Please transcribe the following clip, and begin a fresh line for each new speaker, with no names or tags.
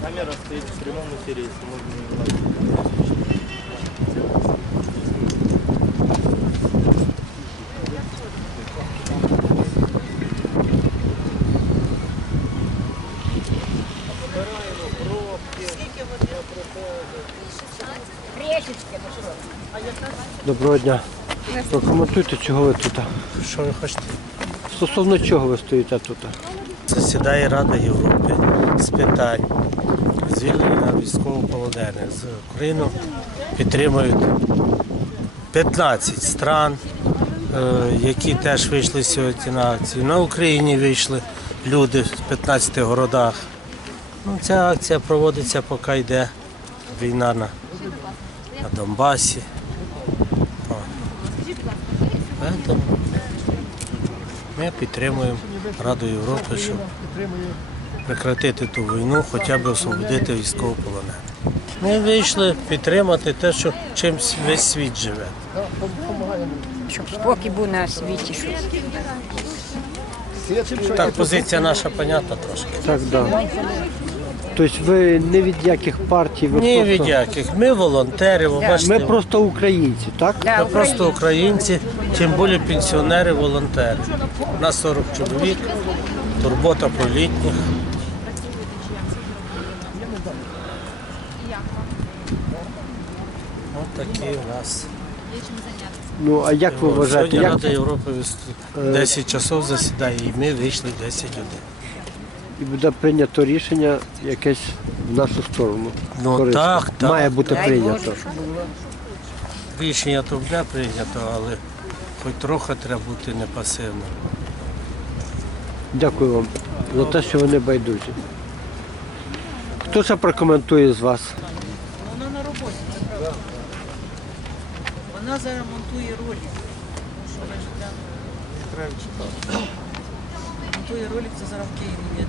Камера стоит в прямом эфире, если можно
Доброго дня. Прокоментуйте, чого ви тут.
Що ви хочете?
Стосовно чого ви стоїте тут?
Засідає Рада Європи з питань звільнення військовополонених з Україну підтримують 15 стран, е, які теж вийшли сьогодні на акцію. На Україні вийшли люди в 15 городах. Ну, ця акція проводиться, поки йде війна на, на Донбасі. Поэтому ми підтримуємо Раду Європи, щоб прекратити ту війну, хоча б освободити військовополонених. Ми вийшли підтримати те, що чим весь світ живе.
щоб спокій був на світі. Щоб...
Так, позиція наша понятна трошки.
Так, да. Тобто ви не від яких партій, ви
Ні
просто...
від яких. Ми волонтери, ви бачите,
Ми просто українці, так?
Да,
ми просто українці, тим більше пенсіонери, волонтери. У нас 40 чоловік, турбота про літніх. Ось такі у нас.
Ну, а як ви вважаєте,
Сьогодні
як
Рада Європи 10 часов засідає, і ми вийшли 10 людей.
І буде прийнято рішення якесь в нашу сторону?
Ну,
корисне?
так, так.
Має бути
Дай
прийнято.
Боже.
Рішення то буде прийнято, але хоч трохи треба бути непасивним.
Дякую вам за те, що ви не байдужі. Хто ще прокоментує з вас?
Вона на роботі, це правда. Вона зараз монтує ролик. Що ви ж глянули? Монтує ролик, це зараз в Києві